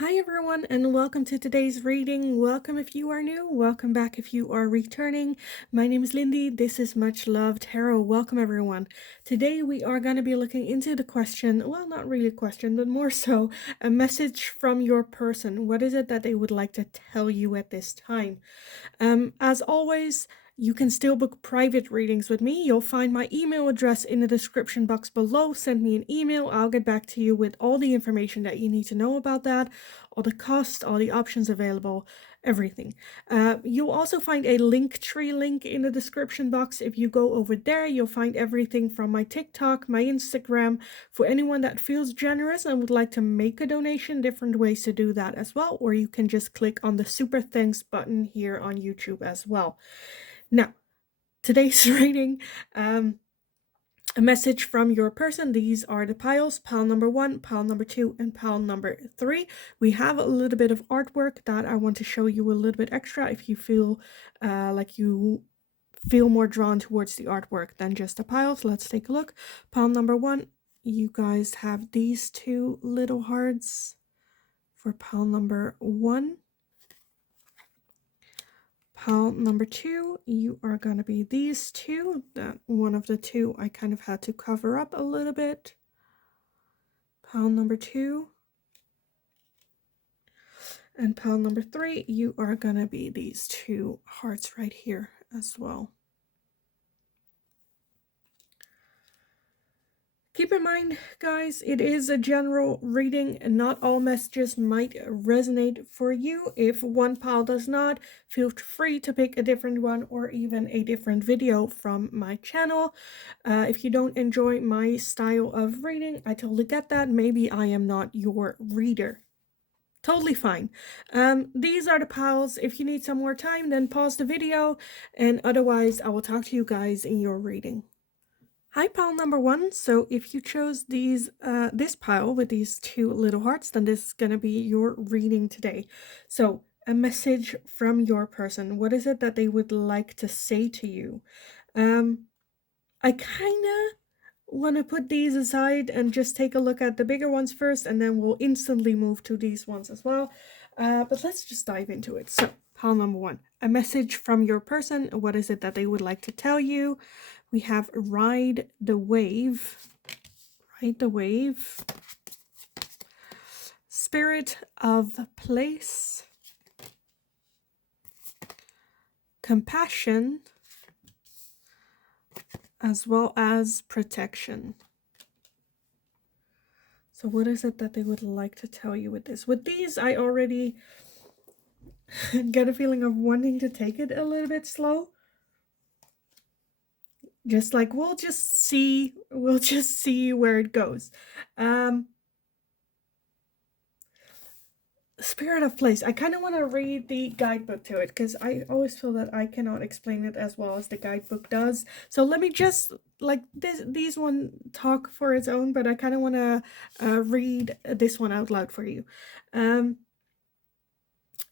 Hi everyone and welcome to today's reading. Welcome if you are new, welcome back if you are returning. My name is Lindy, this is Much Love Tarot. Welcome everyone. Today we are going to be looking into the question, well not really a question, but more so a message from your person. What is it that they would like to tell you at this time? As always, you can still book private readings with me. You'll find my email address in the description box below. Send me an email. I'll get back to you with all the information that you need to know about that, all the costs, all the options available, everything. You'll also find a Linktree link in the description box. If you go over there, you'll find everything from my TikTok, my Instagram. For anyone that feels generous and would like to make a donation, different ways to do that as well, or you can just click on the super thanks button here on YouTube as well. Now, today's reading, a message from your person. These are the piles, pile number 1, pile number 2, and pile number 3. We have a little bit of artwork that I want to show you a little bit extra if you feel like you feel more drawn towards the artwork than just the piles. Let's take a look. Pile number 1, you guys have these two little hearts for pile number 1. Pile number 2, you are going to be these two. That one of the two I kind of had to cover up a little bit. Pile number 2. And pile number 3, you are going to be these two hearts right here as well. Keep in mind, guys, it is a general reading and not all messages might resonate for you. If one pile does not, feel free to pick a different one or even a different video from my channel. If you don't enjoy my style of reading, I totally get that. Maybe I am not your reader. Totally fine. These are the piles. If you need some more time, then pause the video, and otherwise I will talk to you guys in your reading. Hi, pile number 1. So if you chose this pile with these two little hearts, then this is going to be your reading today. So a message from your person. What is it that they would like to say to you? I kind of want to put these aside and just take a look at the bigger ones first, and then we'll instantly move to these ones as well. But let's just dive into it. So pile number 1, a message from your person. What is it that they would like to tell you? We have ride the wave, spirit of place, compassion, as well as protection. So what is it that they would like to tell you with this? With these, I already get a feeling of wanting to take it a little bit slow. Just like, we'll just see where it goes. Spirit of place. I kind of want to read the guidebook to it because I always feel that I cannot explain it as well as the guidebook does. So let me just like these one talk for its own, but I kind of want to read this one out loud for you.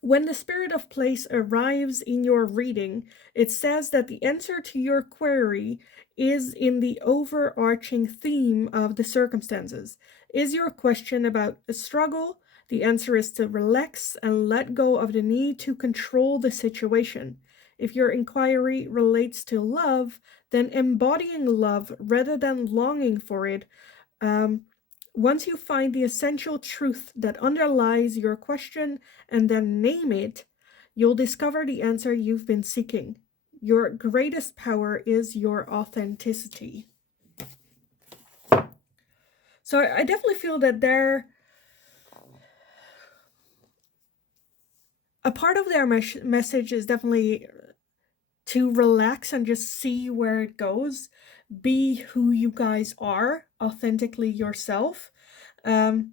When the spirit of place arrives in your reading, it says that the answer to your query is in the overarching theme of the circumstances. Is your question about a struggle? The answer is to relax and let go of the need to control the situation. If your inquiry relates to love, then embodying love rather than longing for it. Once you find the essential truth that underlies your question and then name it, you'll discover the answer you've been seeking. Your greatest power is your authenticity. So I definitely feel that a part of their message is definitely to relax and just see where it goes. Be who you guys are, authentically yourself. With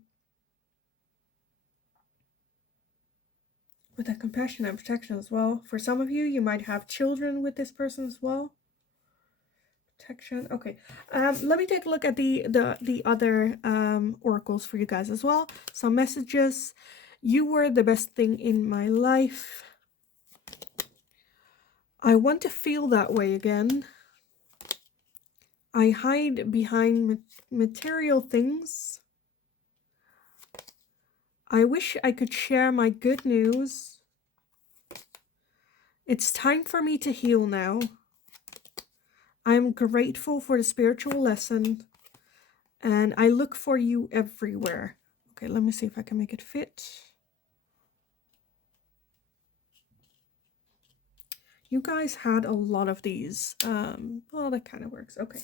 that compassion and protection as well. For some of you, you might have children with this person as well. Protection. Okay. Let me take a look at the other oracles for you guys as well. Some messages. You were the best thing in my life. I want to feel that way again. I hide behind material things. I wish I could share my good news. It's time for me to heal now. I'm grateful for the spiritual lesson, and I look for you everywhere. Okay, let me see if I can make it fit. You guys had a lot of these. Well, that kind of works. Okay.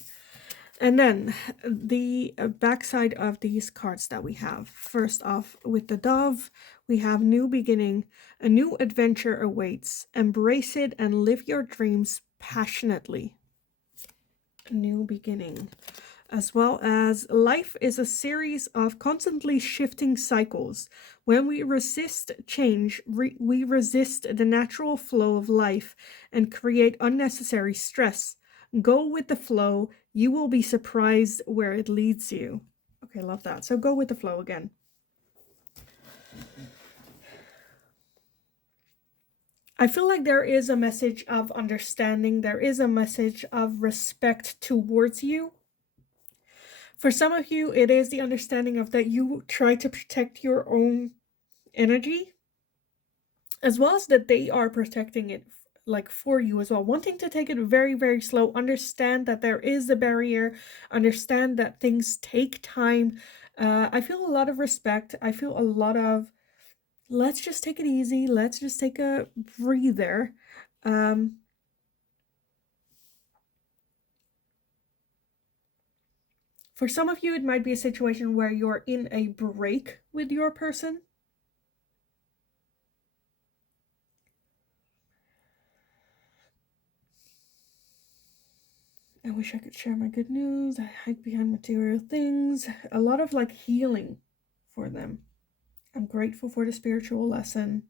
And then the backside of these cards that we have. First off, with the dove, we have new beginning. A new adventure awaits. Embrace it and live your dreams passionately. A new beginning. As well as life is a series of constantly shifting cycles. When we resist change, we resist the natural flow of life and create unnecessary stress. Go with the flow. You will be surprised where it leads you. Okay, love that. So go with the flow again. I feel like there is a message of understanding. There is a message of respect towards you. For some of you, it is the understanding of that you try to protect your own energy, as well as that they are protecting it like for you as well, wanting to take it very, very slow. Understand that there is a barrier, understand that things take time. I feel a lot of respect. I feel a lot of, let's just take it easy. Let's just take a breather. For some of you, it might be a situation where you're in a break with your person. I wish I could share my good news. I hide behind material things. A lot of like healing for them. I'm grateful for the spiritual lesson.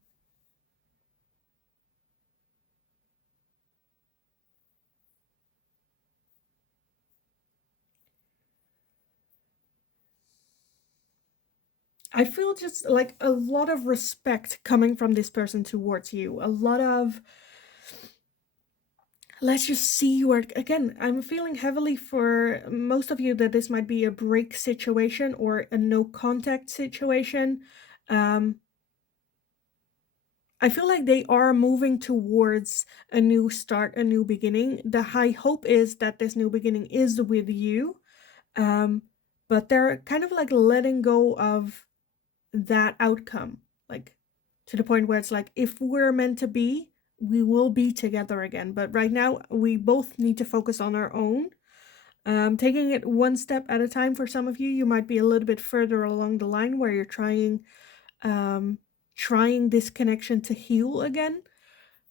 I feel just like a lot of respect coming from this person towards you. A lot of, let's just see where, again, I'm feeling heavily for most of you that this might be a break situation or a no contact situation. I feel like they are moving towards a new start, a new beginning. The high hope is that this new beginning is with you. But they're kind of like letting go of that outcome, like to the point where it's like, if we're meant to be, we will be together again. But right now, we both need to focus on our own. Taking it one step at a time. For some of you, you might be a little bit further along the line where you're trying this connection to heal again.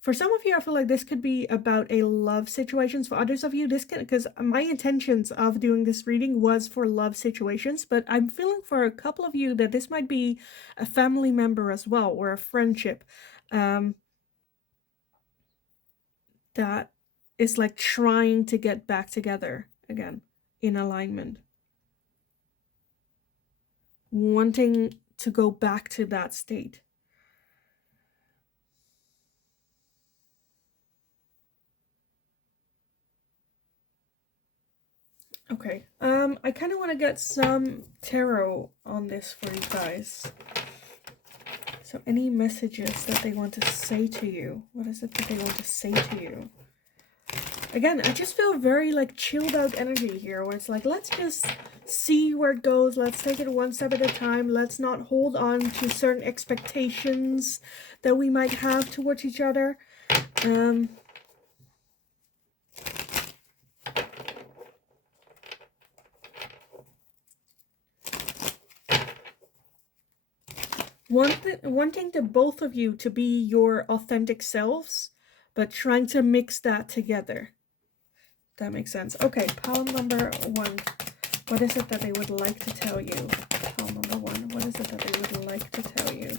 For some of you, I feel like this could be about a love situations. For others of you, this can, because my intentions of doing this reading was for love situations, but I'm feeling for a couple of you that this might be a family member as well, or a friendship that is like trying to get back together again in alignment. Wanting to go back to that state. Okay, I kind of want to get some tarot on this for you guys. So any messages that they want to say to you? What is it that they want to say to you? Again, I just feel very like chilled out energy here, where it's like, let's just see where it goes. Let's take it one step at a time. Let's not hold on to certain expectations that we might have towards each other. Wanting the both of you to be your authentic selves, but trying to mix that together. That makes sense. Okay, pile number 1. What is it that they would like to tell you? Pile number 1. What is it that they would like to tell you?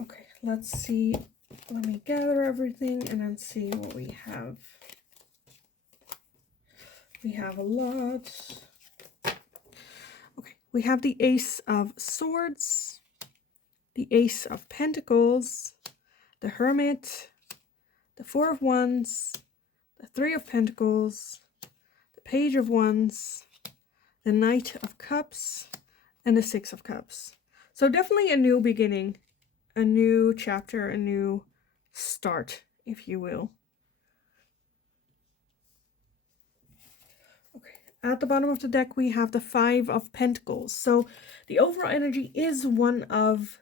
Okay, let's see. Let me gather everything and then see what we have. We have a lot. Okay, we have the Ace of Swords, the Ace of Pentacles, the Hermit, the Four of Wands, the Three of Pentacles, the Page of Wands, the Knight of Cups, and the Six of Cups. So definitely a new beginning, a new chapter, a new start, if you will. Okay, at the bottom of the deck we have the Five of Pentacles. So the overall energy is one of,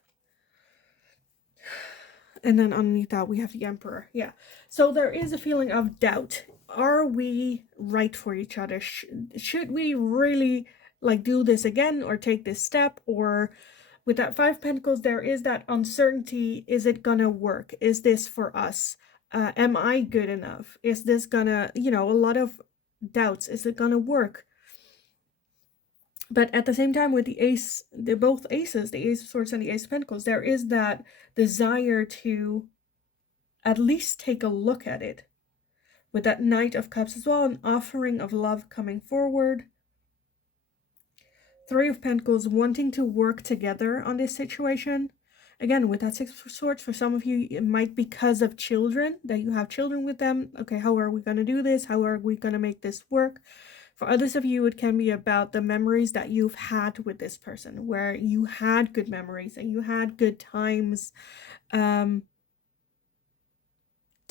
and then underneath that we have the Emperor. Yeah, so there is a feeling of doubt. Are we right for each other? Should we really like do this again or take this step? Or with that Five of Pentacles, there is that uncertainty. Is it gonna work? Is this for us? Am I good enough? Is this gonna, a lot of doubts. Is it gonna work? But at the same time, with the ace, they're both aces, the Ace of Swords and the Ace of Pentacles, there is that desire to at least take a look at it. With that Knight of Cups as well, an offering of love coming forward. Three of Pentacles, wanting to work together on this situation. Again, with that Six of Swords, for some of you, it might be because of children, that you have children with them. Okay, how are we going to do this? How are we going to make this work? For others of you, it can be about the memories that you've had with this person, where you had good memories and you had good times, to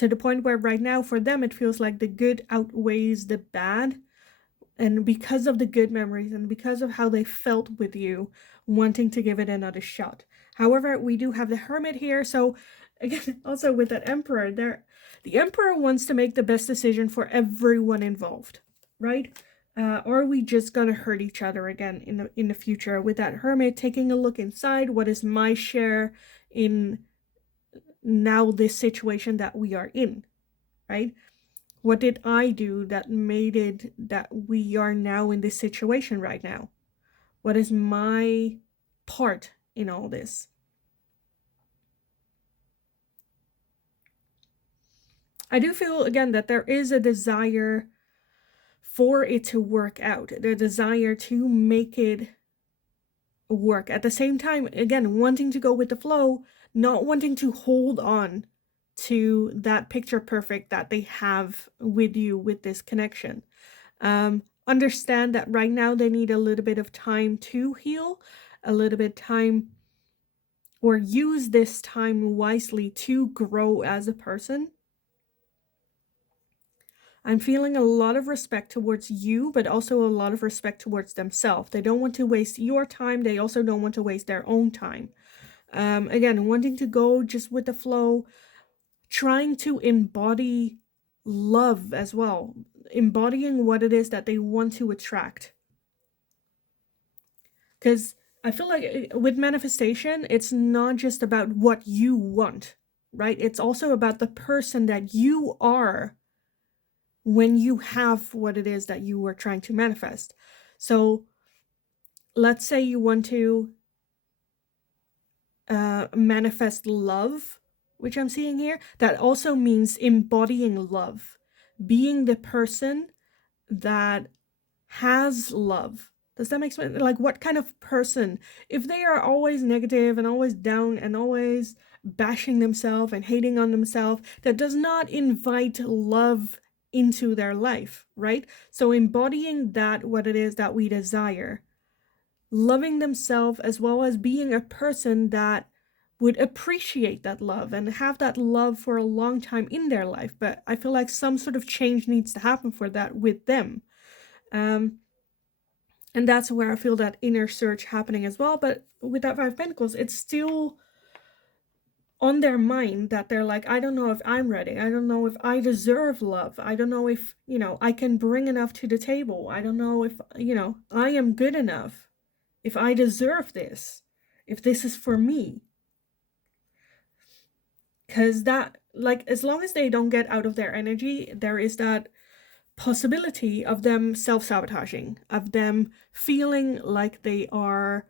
the point where right now for them it feels like the good outweighs the bad. And because of the good memories and because of how they felt with you, wanting to give it another shot. However, we do have the Hermit here. So again, also with that Emperor there, the Emperor wants to make the best decision for everyone involved, right? Are we just gonna hurt each other again in the future? With that Hermit taking a look inside, what is my share in now this situation that we are in, right? What did I do that made it that we are now in this situation right now? What is my part in all this? I do feel, again, that there is a desire for it to work out, the desire to make it work. At the same time, again, wanting to go with the flow, not wanting to hold on to that picture perfect that they have with you with this connection. Understand that right now they need a little bit of time to heal, a little bit time, or use this time wisely to grow as a person. I'm feeling a lot of respect towards you, but also a lot of respect towards themselves. They don't want to waste your time. They also don't want to waste their own time. Again, wanting to go just with the flow, trying to embody love as well, embodying what it is that they want to attract. Because I feel like with manifestation, it's not just about what you want, right? It's also about the person that you are when you have what it is that you were trying to manifest. So let's say you want to manifest love, which I'm seeing here. That also means embodying love, being the person that has love. Does that make sense? Like, what kind of person, if they are always negative and always down and always bashing themselves and hating on themselves, that does not invite love into their life, right? So embodying that, what it is that we desire, loving themselves, as well as being a person that would appreciate that love and have that love for a long time in their life. But I feel like some sort of change needs to happen for that with them. And that's where I feel that inner search happening as well. But with that Five of Pentacles, it's still on their mind that they're like, I don't know if I'm ready. I don't know if I deserve love. I don't know if, I can bring enough to the table. I don't know if, I am good enough. If I deserve this. If this is for me. Because that, like, as long as they don't get out of their energy, there is that possibility of them self-sabotaging, of them feeling like they are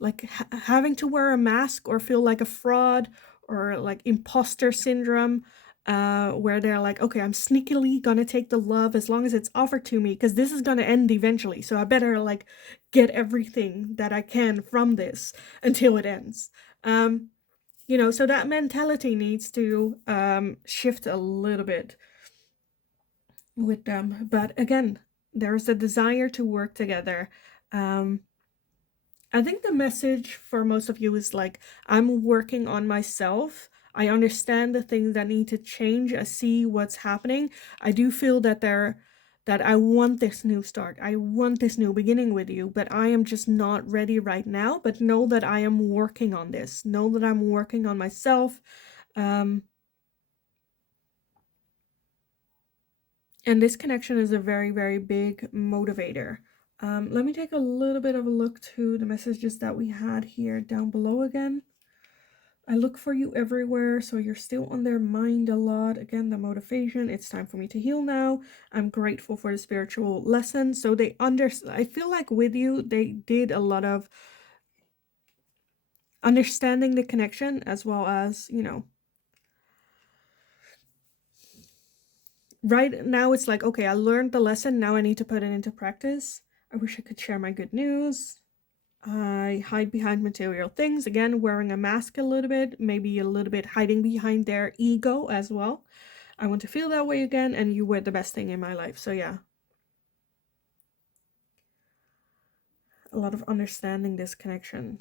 like having to wear a mask or feel like a fraud or like imposter syndrome, where they're like, okay, I'm sneakily gonna take the love as long as it's offered to me because this is gonna end eventually, so I better like get everything that I can from this until it ends. So that mentality needs to shift a little bit with them. But again, there's a desire to work together. I think the message for most of you is like, I'm working on myself. I understand the things that need to change. I see what's happening. I do feel that I want this new start. I want this new beginning with you, but I am just not ready right now. But know that I am working on this. Know that I'm working on myself. And this connection is a very, very big motivator. Let me take a little bit of a look to the messages that we had here down below again. I look for you everywhere, so you're still on their mind a lot. Again, the motivation, it's time for me to heal now. I'm grateful for the spiritual lesson. So I feel like with you, they did a lot of understanding the connection, as well as, right now it's like, okay, I learned the lesson. Now I need to put it into practice. I wish I could share my good news. I hide behind material things, again, wearing a mask a little bit, maybe a little bit hiding behind their ego as well. I want to feel that way again, and you were the best thing in my life. So yeah, a lot of understanding this connection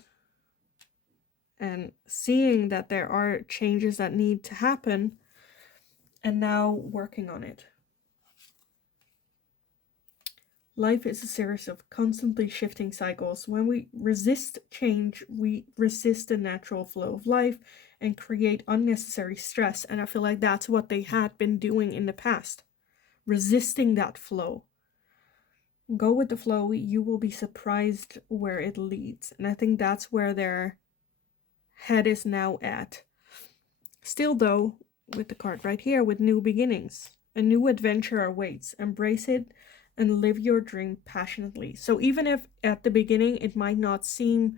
and seeing that there are changes that need to happen and now working on it. Life is a series of constantly shifting cycles. When we resist change, we resist the natural flow of life and create unnecessary stress. And I feel like that's what they had been doing in the past, resisting that flow. Go with the flow, you will be surprised where it leads. And I think that's where their head is now at. Still though, with the card right here, with new beginnings, a new adventure awaits. Embrace it and live your dream passionately. So even if at the beginning it might not seem,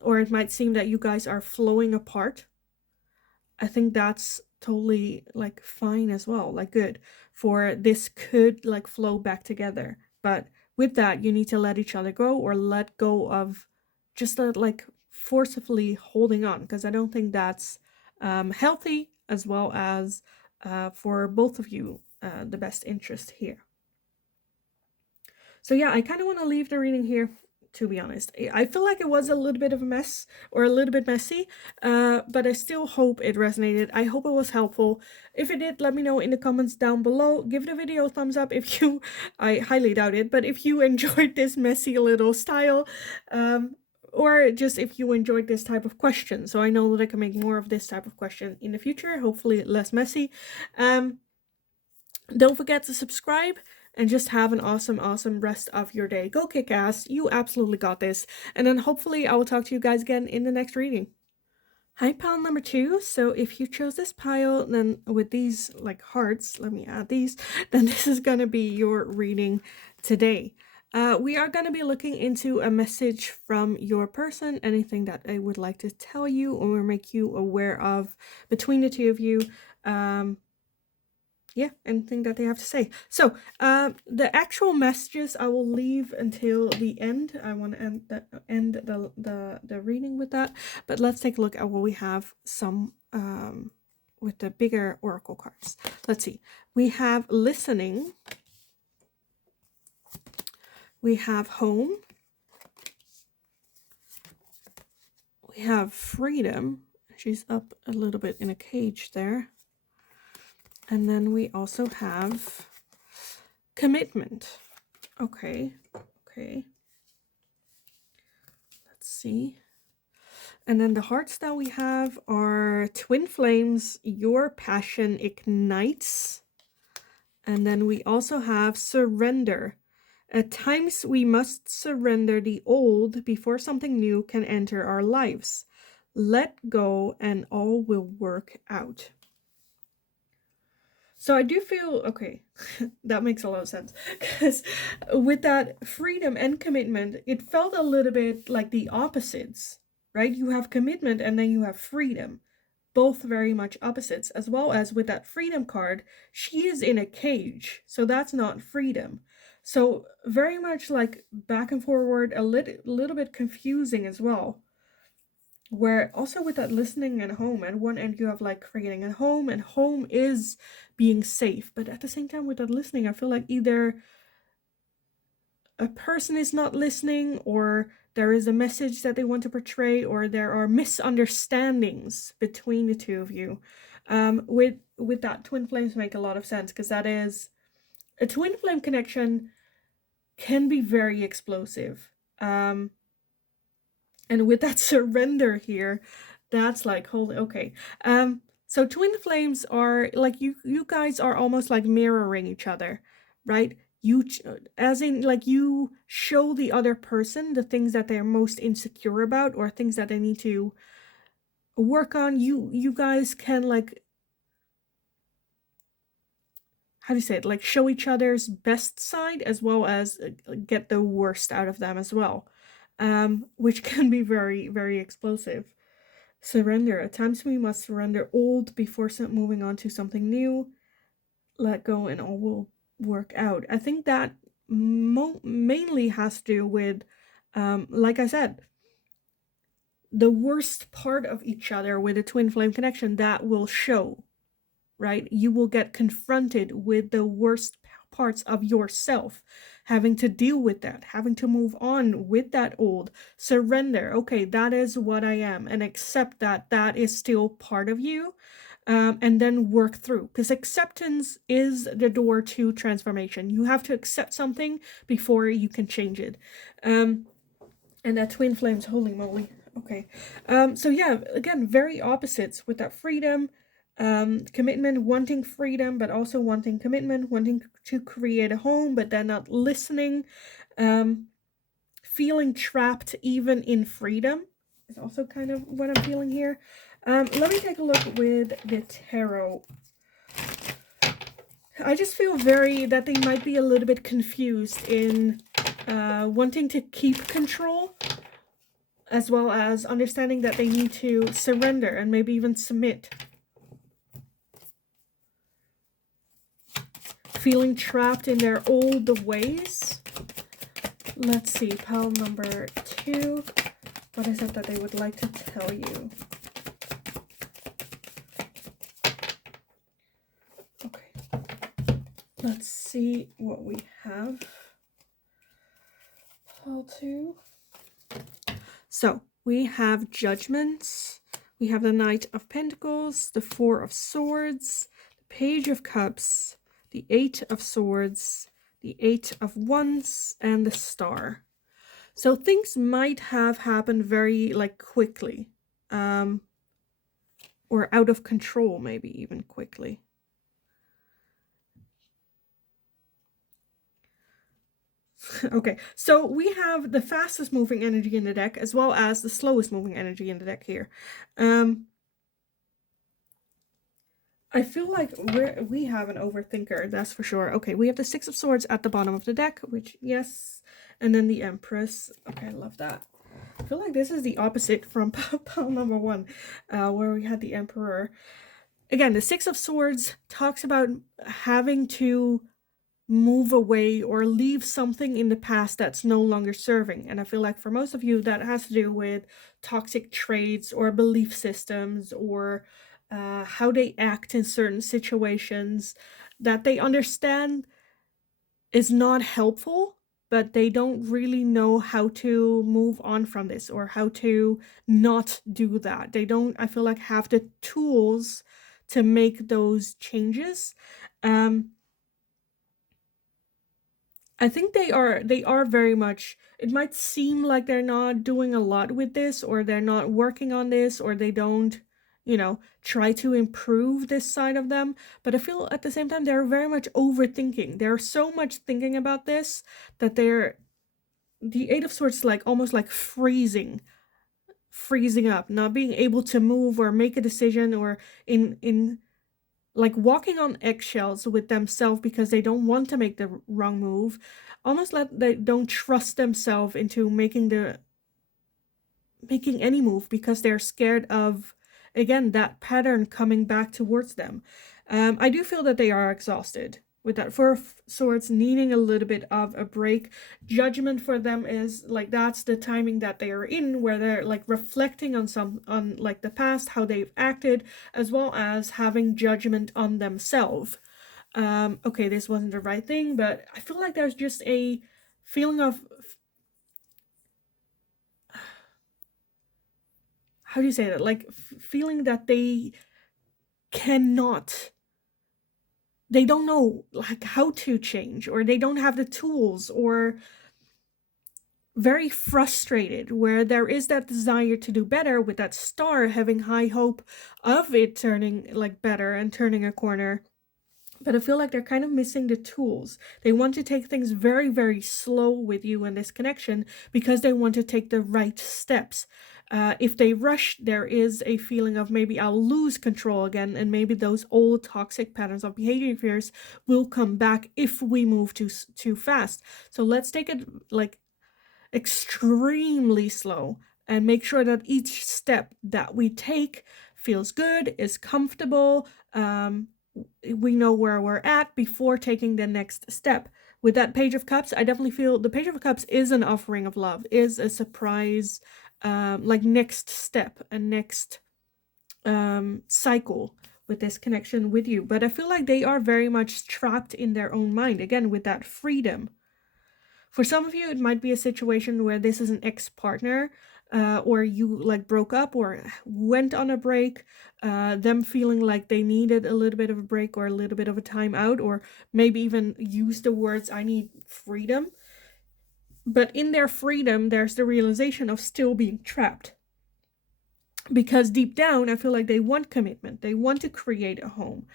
or it might seem that you guys are flowing apart, I think that's totally like fine as well, like good, for this could like flow back together. But with that, you need to let each other go, or let go of just like forcefully holding on, because I don't think that's healthy, as well as for both of you, the best interest here. So yeah, I kind of want to leave the reading here, to be honest. I feel like it was a little bit of a mess, or a little bit messy, but I still hope it resonated. I hope it was helpful. If it did, let me know in the comments down below. Give the video a thumbs up if you, I highly doubt it, but if you enjoyed this messy little style, or just if you enjoyed this type of question. So I know that I can make more of this type of question in the future, hopefully less messy. Don't forget to subscribe, and just have an awesome rest of your day. Go kick ass. You absolutely got this. And then hopefully I will talk to you guys again in the next reading. Hi, pile number 2. So if you chose this pile, then with these like hearts, let me add these, then this is going to be your reading today. We are going to be looking into a message from your person, anything that I would like to tell you or make you aware of between the two of you. Yeah, anything that they have to say. So the actual messages I will leave until the end. I want to end the reading with that, but let's take a look at what we have some with the bigger oracle cards. Let's see. We have listening, we have home, we have freedom. She's up a little bit in a cage there. And then we also have commitment. Okay. Let's see. And then the hearts that we have are twin flames, your passion ignites. And then we also have surrender. At times we must surrender the old before something new can enter our lives. Let go and all will work out. So I do feel, okay, that makes a lot of sense, because with that freedom and commitment, it felt a little bit like the opposites, right? You have commitment and then you have freedom, both very much opposites, as well as with that freedom card, she is in a cage, so that's not freedom. So very much like back and forward, a little bit confusing as well. Where also with that listening and home, at one end you have like creating a home, and home is being safe, but at the same time with that listening, I feel like either a person is not listening, or there is a message that they want to portray, or there are misunderstandings between the two of you. With that, twin flames make a lot of sense, because that is a twin flame connection can be very explosive. And with that surrender here, that's like, holy, okay. So twin flames are like, you guys are almost like mirroring each other, right? You, as in, like, you show the other person the things that they're most insecure about, or things that they need to work on. You guys can, like, how do you say it, like, show each other's best side, as well as get the worst out of them as well, which can be very, very explosive. Surrender. At times we must surrender old before moving on to something new. Let go and all will work out. I think that mainly has to do with, like I said, the worst part of each other with a twin flame connection that will show, right? You will get confronted with the worst parts of yourself, having to deal with that, having to move on with that old. Surrender. Okay, that is what I am, and accept that that is still part of you. And then work through, because acceptance is the door to transformation. You have to accept something before you can change it. And that twin flames, holy moly. Okay. So yeah, again, very opposites with that freedom, commitment, wanting freedom, but also wanting commitment, wanting to create a home, but then not listening, feeling trapped even in freedom is also kind of what I'm feeling here. Let me take a look with the tarot. I just feel that they might be a little bit confused in wanting to keep control, as well as understanding that they need to surrender and maybe even submit. Feeling trapped in their old ways. Let's see, pile number 2. What is it that they would like to tell you? Okay. Let's see what we have. Pile 2. So, we have Judgments. We have the Knight of Pentacles, the 4 of Swords, the Page of Cups, the 8 of Swords, the 8 of Wands, and the Star. So things might have happened very, like, quickly, or out of control, maybe even quickly. Okay, so we have the fastest moving energy in the deck, as well as the slowest moving energy in the deck here. I feel like we have an overthinker, that's for sure. Okay, we have the 6 of Swords at the bottom of the deck, which, yes, and then the Empress. Okay, I love that. I feel like this is the opposite from pile number 1, where we had the Emperor. Again, the 6 of Swords talks about having to move away or leave something in the past that's no longer serving. And I feel like for most of you, that has to do with toxic traits or belief systems, or how they act in certain situations that they understand is not helpful, but they don't really know how to move on from this, or how to not do that. They don't, I feel like, have the tools to make those changes. I think they are very much, it might seem like they're not doing a lot with this, or they're not working on this, or they don't, try to improve this side of them. But I feel at the same time, they're very much overthinking. They're so much thinking about this that the 8 of Swords is like almost like freezing up, not being able to move or make a decision, or in like walking on eggshells with themselves, because they don't want to make the wrong move. Almost like they don't trust themselves into making any move, because they're scared of, again, that pattern coming back towards them. I do feel that they are exhausted, with that 4 of Swords needing a little bit of a break. Judgment for them is like, that's the timing that they are in, where they're like reflecting on like the past, how they've acted, as well as having judgment on themselves. Okay, this wasn't the right thing, but I feel like there's just a feeling of, how do you say that? Like feeling that they cannot, they don't know like how to change, or they don't have the tools, or very frustrated, where there is that desire to do better, with that star having high hope of it turning like better and turning a corner. But I feel like they're kind of missing the tools. They want to take things very, very slow with you in this connection, because they want to take the right steps. If they rush, there is a feeling of maybe I'll lose control again, and maybe those old toxic patterns of behaviors will come back if we move too fast. So let's take it like extremely slow, and make sure that each step that we take feels good, is comfortable. We know where we're at before taking the next step. With that Page of Cups, I definitely feel the Page of Cups is an offering of love, is a surprise, like next step, a next cycle with this connection with you. But I feel like they are very much trapped in their own mind, again, with that freedom. For some of you, it might be a situation where this is an ex-partner, or you like broke up or went on a break, them feeling like they needed a little bit of a break or a little bit of a time out, or maybe even use the words, I need freedom. But in their freedom, there's the realization of still being trapped. Because deep down, I feel like they want commitment. They want to create a home.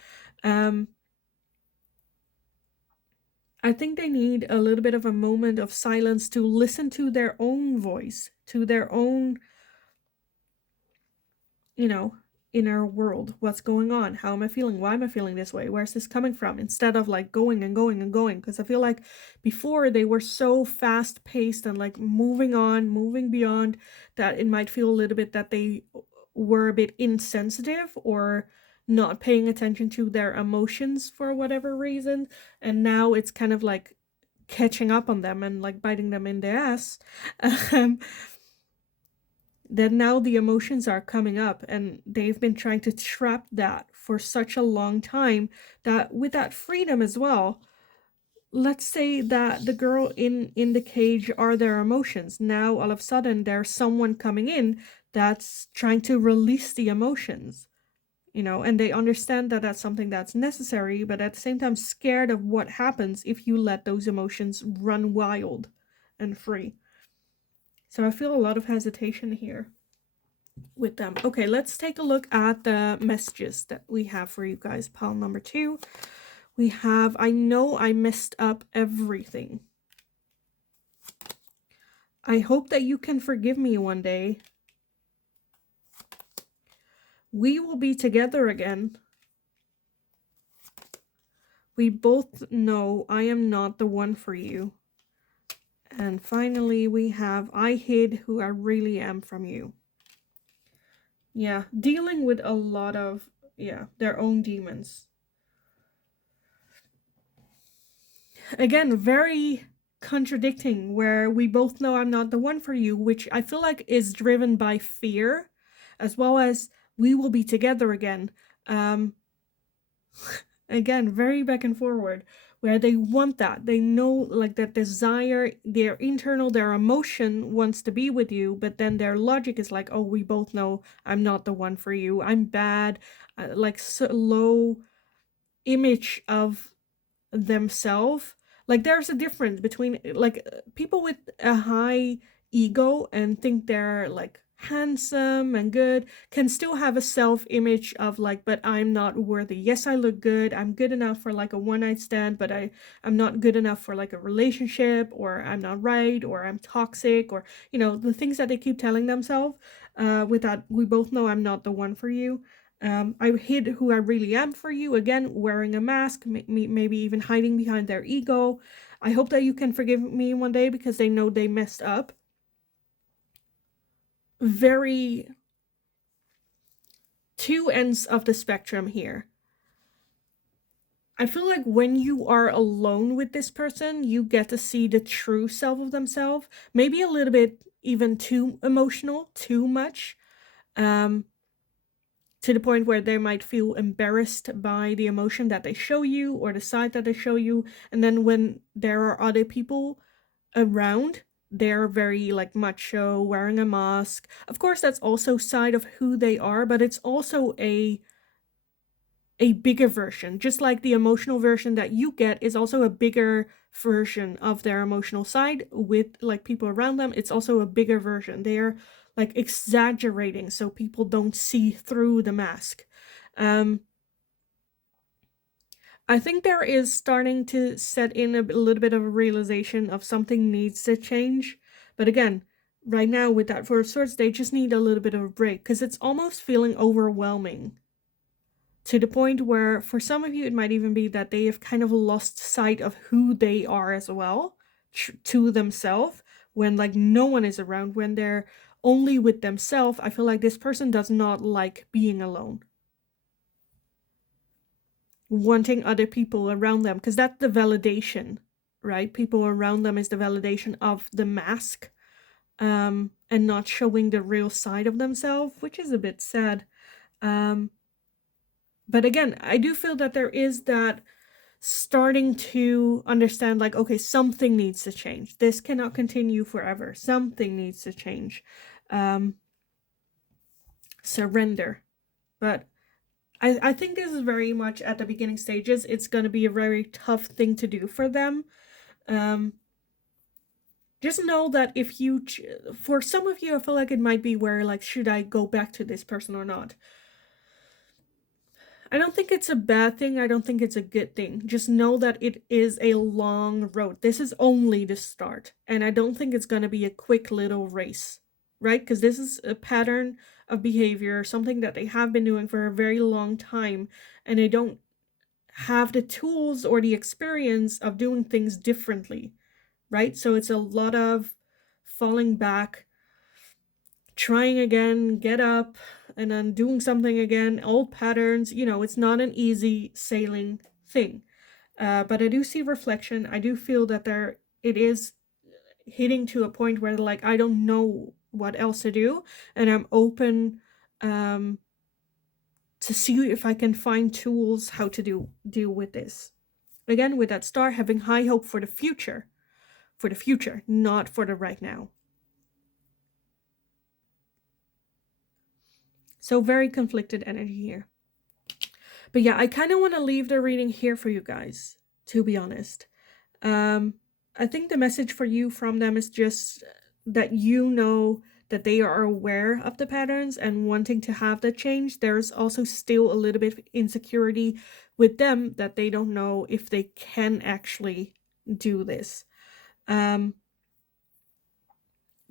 I think they need a little bit of a moment of silence to listen to their own voice, to their own, inner world. What's going on? How am I feeling? Why am I feeling this way? Where's this coming from? Instead of like going and going and going. Because I feel like before they were so fast paced and like moving on, moving beyond, that it might feel a little bit that they were a bit insensitive, or not paying attention to their emotions for whatever reason. And now it's kind of like catching up on them and like biting them in the ass. That now the emotions are coming up, and they've been trying to trap that for such a long time, that with that freedom as well, let's say that the girl in the cage are their emotions. Now all of a sudden there's someone coming in that's trying to release the emotions, and they understand that that's something that's necessary, but at the same time scared of what happens if you let those emotions run wild and free. So I feel a lot of hesitation here with them. Okay, let's take a look at the messages that we have for you guys. Pile number 2. We have, I know I messed up everything. I hope that you can forgive me one day. We will be together again. We both know I am not the one for you. And finally, we have, I hid who I really am from you. Yeah, dealing with a lot of, their own demons. Again, very contradicting, where we both know I'm not the one for you, which I feel like is driven by fear, as well as we will be together again. Again, very back and forward, where they want that. They know like that desire, their emotion wants to be with you, but then their logic is like, oh, we both know I'm not the one for you. I'm bad. Like so low image of themselves. Like there's a difference between like people with a high ego and think they're like handsome and good can still have a self-image of like, but I'm not worthy. Yes, I look good. I'm good enough for like a one-night stand, but I'm not good enough for like a relationship, or I'm not right, or I'm toxic, or the things that they keep telling themselves. With that, we both know I'm not the one for you. I hid who I really am for you. Again, wearing a mask, maybe even hiding behind their ego. I hope that you can forgive me one day, because they know they messed up. Very two ends of the spectrum here. I feel like when you are alone with this person, you get to see the true self of themselves. Maybe a little bit even too emotional, too much. To the point where they might feel embarrassed by the emotion that they show you, or the side that they show you. And then when there are other people around, they're very like macho, wearing a mask. Of course, that's also side of who they are, but it's also a bigger version. Just like the emotional version that you get is also a bigger version of their emotional side with like people around them. It's also a bigger version. They're like exaggerating so people don't see through the mask. I think there is starting to set in a little bit of a realization of something needs to change. But again, right now with that Four of Swords, they just need a little bit of a break because it's almost feeling overwhelming. To the point where for some of you it might even be that they have kind of lost sight of who they are as well to themselves when like no one is around, when they're only with themselves. I feel like this person does not like being alone, wanting other people around them because that's the validation, right? People around them is the validation of the mask, and not showing the real side of themselves, which is a bit sad. But again, I do feel that there is that starting to understand like, okay, something needs to change. This cannot continue forever. Something needs to change. Surrender. But I think this is very much at the beginning stages. It's going to be a very tough thing to do for them. Just know that if you, for some of you, I feel like it might be where like, should I go back to this person or not? I don't think it's a bad thing. I don't think it's a good thing. Just know that it is a long road. This is only the start. And I don't think it's going to be a quick little race, right? Because this is a pattern of behavior, something that they have been doing for a very long time. And they don't have the tools or the experience of doing things differently, right? So it's a lot of falling back, trying again, get up, and then doing something again, old patterns. You know, it's not an easy sailing thing. But I do see reflection. I do feel that it is hitting to a point where like, I don't know what else to do, and I'm open to see if I can find tools how to deal with this. Again, with that star, having high hope for the future, not for the right now. So very conflicted energy here. But yeah, I kind of want to leave the reading here for you guys, to be honest. I think the message for you from them is just that you know that they are aware of the patterns and wanting to have that change. There's also still a little bit of insecurity with them that they don't know if they can actually do this. But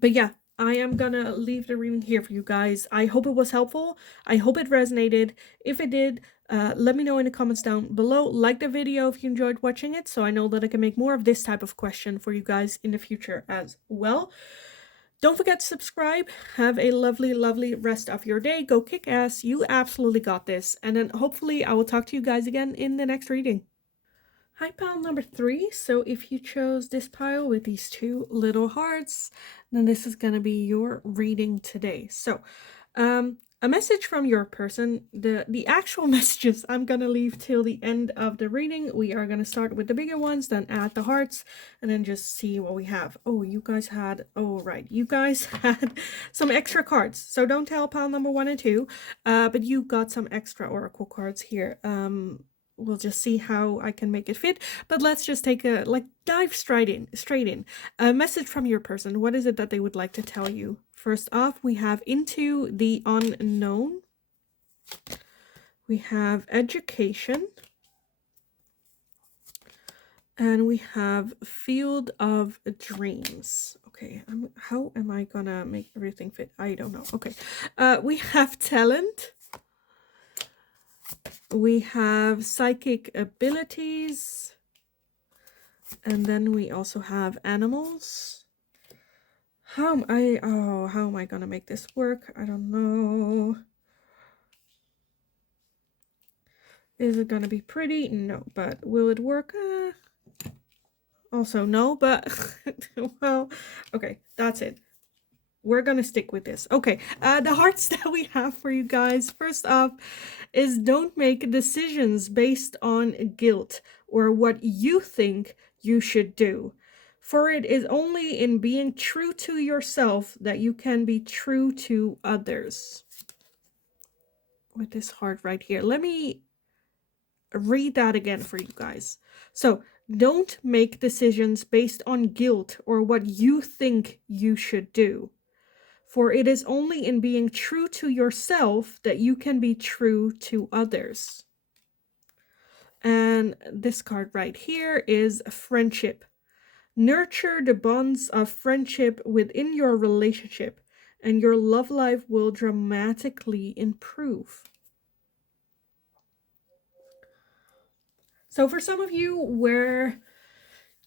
yeah, I am gonna leave the reading here for you guys. I hope it was helpful. I hope it resonated. If it did, let me know in the comments down below. Like the video if you enjoyed watching it, so I know that I can make more of this type of question for you guys in the future as well. Don't forget to subscribe. Have a lovely, lovely rest of your day. Go kick ass. You absolutely got this. And then hopefully I will talk to you guys again in the next reading. Hi, pile number 3. So if you chose this pile with these 2 little hearts, then this is going to be your reading today. So a message from your person. The actual messages I'm going to leave till the end of the reading. We are going to start with the bigger ones, then add the hearts, and then just see what we have. Oh, you guys had, you guys had some extra cards. So don't tell pile number 1 and 2, but you got some extra oracle cards here. We'll just see how I can make it fit, but let's just take a dive straight in. A message from your person. What is it that they would like to tell you? First off, we have into the unknown. We have education. And we have field of dreams. Okay, how am I gonna make everything fit? I don't know. Okay, we have talent. We have psychic abilities, and then we also have animals. How am I gonna make this work? I don't know. Is it gonna be pretty? No, but will it work? Also no, but well, okay, that's it. We're gonna stick with this. Okay, the hearts that we have for you guys, first off, is don't make decisions based on guilt or what you think you should do. For it is only in being true to yourself that you can be true to others. With this heart right here. Let me read that again for you guys. So, don't make decisions based on guilt or what you think you should do. For it is only in being true to yourself that you can be true to others. And this card right here is friendship. Nurture the bonds of friendship within your relationship, and your love life will dramatically improve. So for some of you where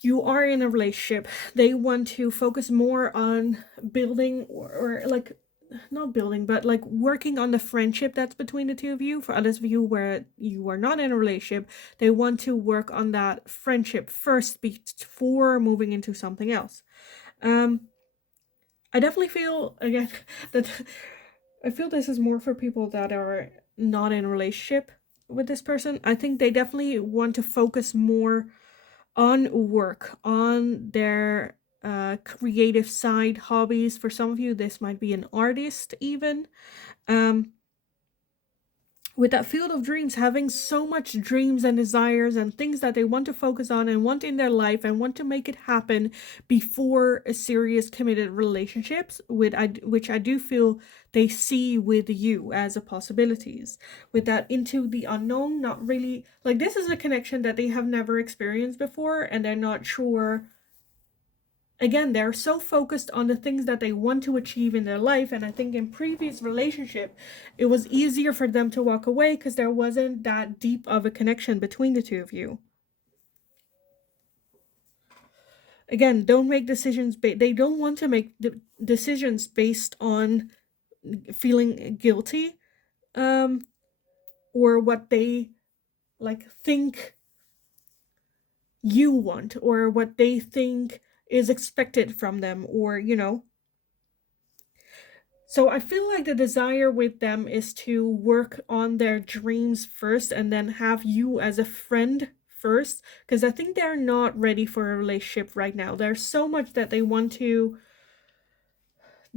you are in a relationship, they want to focus more on building or like not building, but like working on the friendship that's between the two of you. For others of you where you are not in a relationship, they want to work on that friendship first before moving into something else. I definitely feel again that I feel this is more for people that are not in a relationship with this person. I think they definitely want to focus more on work, on their creative side, hobbies. For some of you, this might be an artist even. With that field of dreams, having so much dreams and desires and things that they want to focus on and want in their life and want to make it happen before a serious committed relationships, which I do feel they see with you as a possibilities. With that into the unknown, not really, like this is a connection that they have never experienced before and they're not sure. Again, they're so focused on the things that they want to achieve in their life, and I think in previous relationship it was easier for them to walk away because there wasn't that deep of a connection between the two of you. Again, don't make decisions they don't want to make decisions based on feeling guilty or what they like think you want or what they think is expected from them, or so I feel like the desire with them is to work on their dreams first and then have you as a friend first, because I think they're not ready for a relationship right now. There's so much that they want to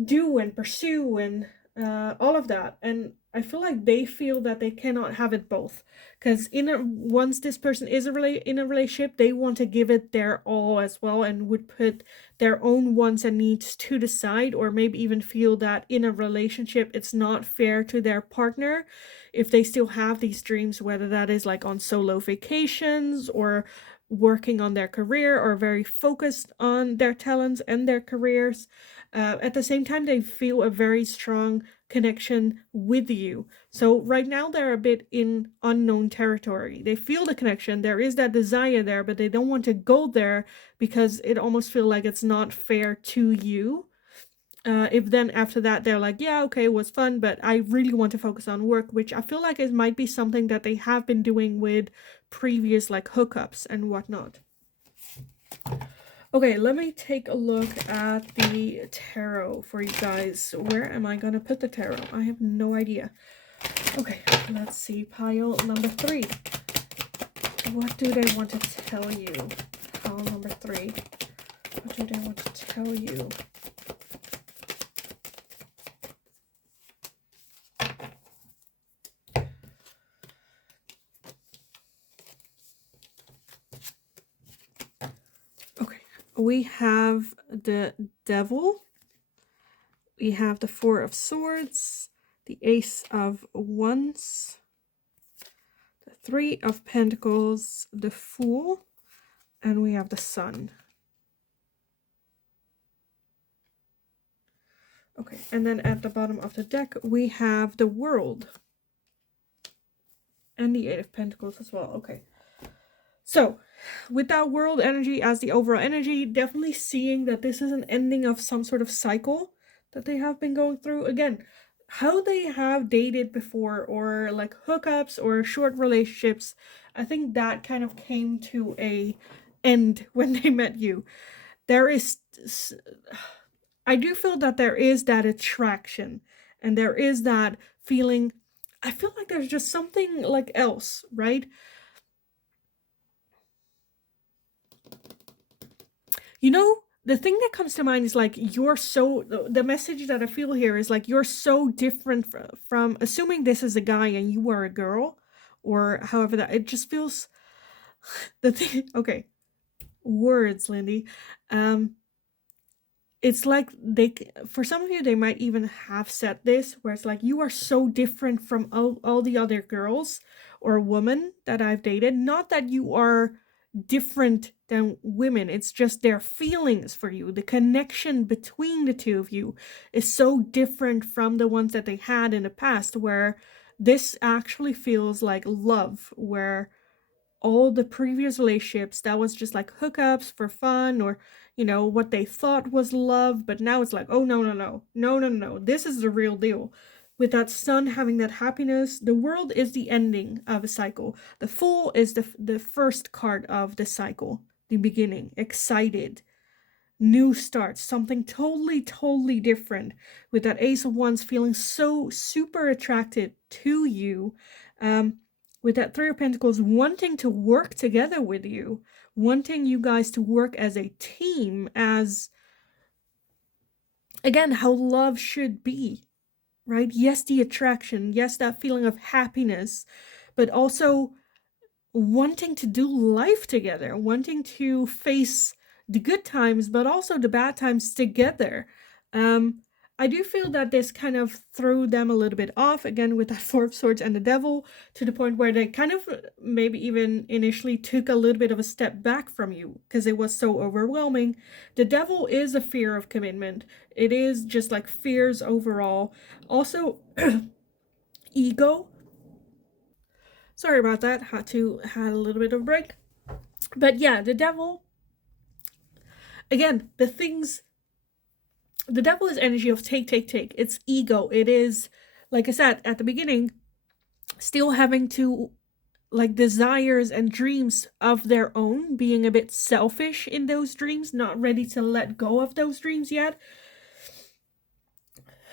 do and pursue and all of that, and I feel like they feel that they cannot have it both, because once this person is in a relationship, they want to give it their all as well and would put their own wants and needs to the side, or maybe even feel that in a relationship it's not fair to their partner if they still have these dreams, whether that is like on solo vacations or working on their career or very focused on their talents and their careers. At the same time, they feel a very strong connection with you. So right now they're a bit in unknown territory. They feel the connection. There is that desire there, but they don't want to go there because it almost feels like it's not fair to you. If then after that they're like, yeah, okay, it was fun, but I really want to focus on work, which I feel like it might be something that they have been doing with previous like hookups and whatnot. Okay, let me take a look at the tarot for you guys. Where am I gonna put the tarot? I have no idea. Okay, let's see. Pile number 3. What do they want to tell you? Pile number 3. What do they want to tell you? We have the Devil, we have the 4 of Swords, the Ace of Wands, the 3 of Pentacles, the Fool, and we have the Sun. Okay, and then at the bottom of the deck we have the World and the 8 of Pentacles as well. Okay, so with that World energy as the overall energy, definitely seeing that this is an ending of some sort of cycle that they have been going through. Again, how they have dated before, or like hookups or short relationships, I think that kind of came to a end when they met you. I do feel that there is that attraction and there is that feeling. I feel like there's just something like else, right? You know, the thing that comes to mind is like you're so the message that I feel here is like you're so different from assuming this is a guy and you are a girl, or however that it just feels the thing. Okay, words, Lindy. Um, it's like for some of you they might even have said this where it's like you are so different from all the other girls or women that I've dated, not that you are different than women, it's just their feelings for you, the connection between the two of you is so different from the ones that they had in the past, where this actually feels like love, where all the previous relationships that was just like hookups for fun, or what they thought was love, but now it's like, oh, no, no, no, no, no, no, this is the real deal. With that sun having that happiness, the world is the ending of a cycle, the fool is the first card of the cycle, the beginning, excited, new starts, something totally, totally different, with that Ace of Wands feeling so super attracted to you. With that Three of Pentacles wanting to work together with you, wanting you guys to work as a team, as, again, how love should be, right? Yes, the attraction, yes, that feeling of happiness, but also wanting to do life together, wanting to face the good times, but also the bad times together. Um, I do feel that this kind of threw them a little bit off, again, with that Four of Swords and the Devil, to the point where they kind of maybe even initially took a little bit of a step back from you because it was so overwhelming. The Devil is a fear of commitment. It is just like fears overall. Also, ego. Sorry about that. Had a little bit of a break. But yeah, the Devil, again, the Devil is energy of take, take, take. It's ego. It is, like I said at the beginning, still having to, like, desires and dreams of their own, being a bit selfish in those dreams, not ready to let go of those dreams yet.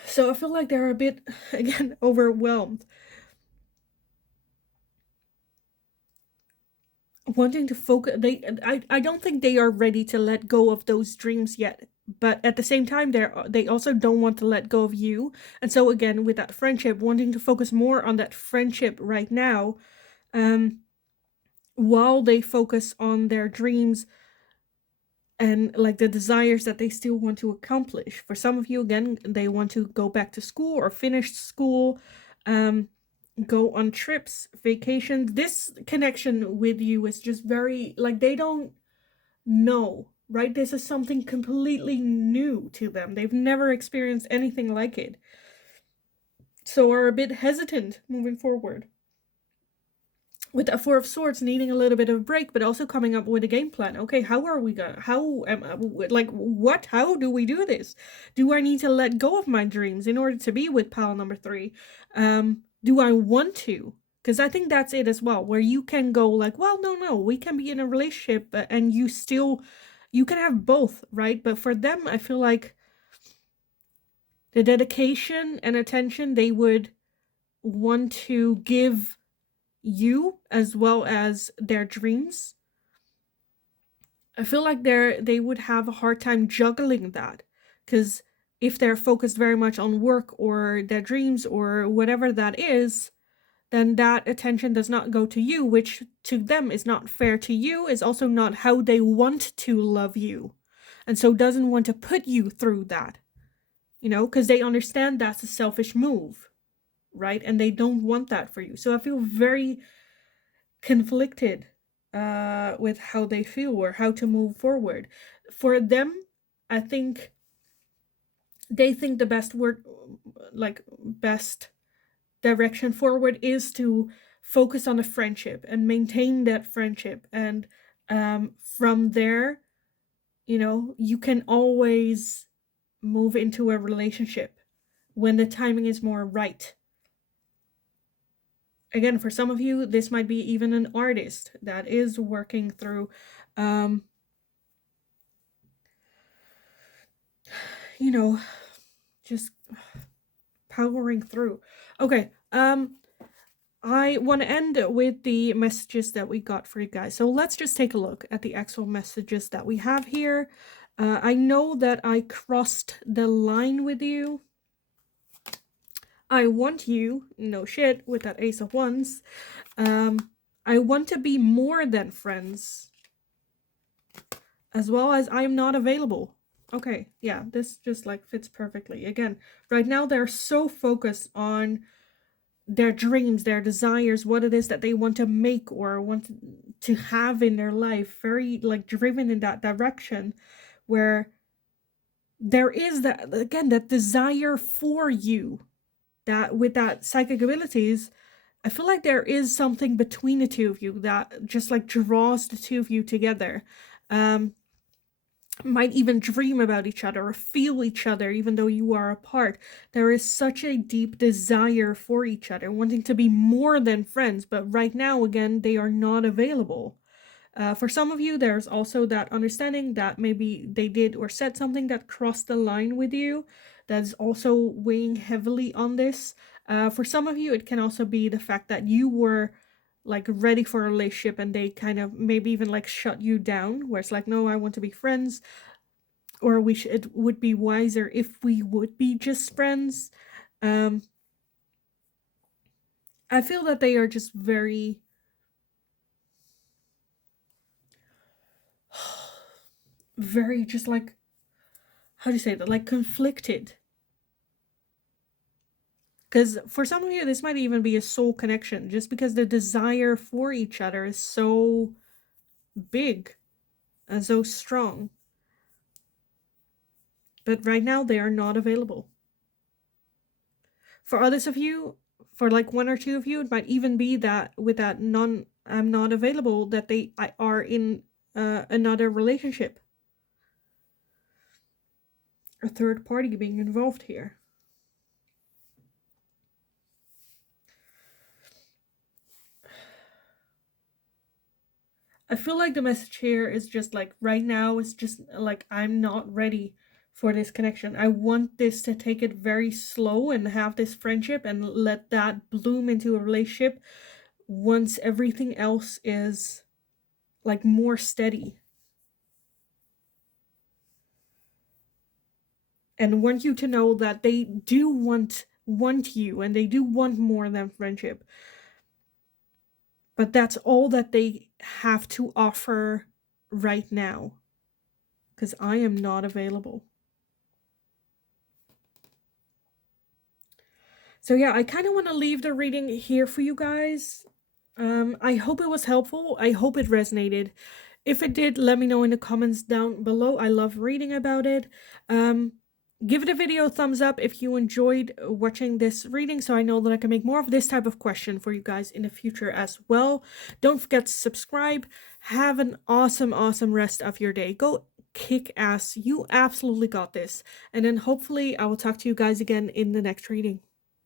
So I feel like they're a bit, again, overwhelmed, wanting to focus. I don't think they are ready to let go of those dreams yet, but at the same time they also don't want to let go of you. And so again, with that friendship, wanting to focus more on that friendship right now, while they focus on their dreams and like the desires that they still want to accomplish. For some of you, again, they want to go back to school or finish school, go on trips, vacations. This connection with you is just very, like, they don't know, right? This is something completely new to them. They've never experienced anything like it, so are a bit hesitant moving forward. With a Four of Swords needing a little bit of a break, but also coming up with a game plan. Okay, how are we gonna, how am I, like, what, how do we do this? Do I need to let go of my dreams in order to be with pal number 3? Do I want to? Because I think that's it as well, where you can go like, well, no, no, we can be in a relationship, and you can have both, right? But for them, I feel like the dedication and attention they would want to give you as well as their dreams, I feel like they would have a hard time juggling that, because if they're focused very much on work or their dreams or whatever that is, then that attention does not go to you, which to them is not fair to you, is also not how they want to love you, and so doesn't want to put you through that, because they understand that's a selfish move, right? And they don't want that for you. So I feel very conflicted with how they feel or how to move forward. For them, I think they think the best word, like best direction forward, is to focus on a friendship and maintain that friendship. And from there, you can always move into a relationship when the timing is more right. Again, for some of you, this might be even an artist that is working through, just powering through. Okay, I want to end with the messages that we got for you guys. So let's just take a look at the actual messages that we have here. I know that I crossed the line with you. I want you, no shit, with that Ace of Wands. I want to be more than friends. As well as I'm not available. Okay, yeah, this just like fits perfectly. Again, right now they're so focused on their dreams, their desires, what it is that they want to make or want to have in their life, very like driven in that direction, where there is that, again, that desire for you, that with that psychic abilities, I feel like there is something between the two of you that just like draws the two of you together. Might even dream about each other or feel each other even though you are apart. There is such a deep desire for each other, wanting to be more than friends, but right now, again, they are not available. For some of you, there's also that understanding that maybe they did or said something that crossed the line with you. That's also weighing heavily on this. For some of you, it can also be the fact that you were like ready for a relationship and they kind of maybe even like shut you down, where it's like, no, I want to be friends, or it would be wiser if we would be just friends. I feel that they are just very very just like, how do you say that, like conflicted. Because for some of you, this might even be a soul connection, just because the desire for each other is so big and so strong. But right now, they are not available. For others of you, for like one or two of you, it might even be that with that I'm not available, that they are in another relationship. A third party being involved here. I feel like the message here is just like, right now, it's just like, I'm not ready for this connection. I want this to take it very slow and have this friendship and let that bloom into a relationship once everything else is like more steady. And want you to know that they do want you, and they do want more than friendship. But that's all that they have to offer right now. Because I am not available. So yeah, I kind of want to leave the reading here for you guys. I hope it was helpful. I hope it resonated. If it did, let me know in the comments down below. I love reading about it. Give the video a thumbs up if you enjoyed watching this reading, so I know that I can make more of this type of question for you guys in the future as well. Don't forget to subscribe. Have an awesome, awesome rest of your day. Go kick ass. You absolutely got this. And then hopefully I will talk to you guys again in the next reading.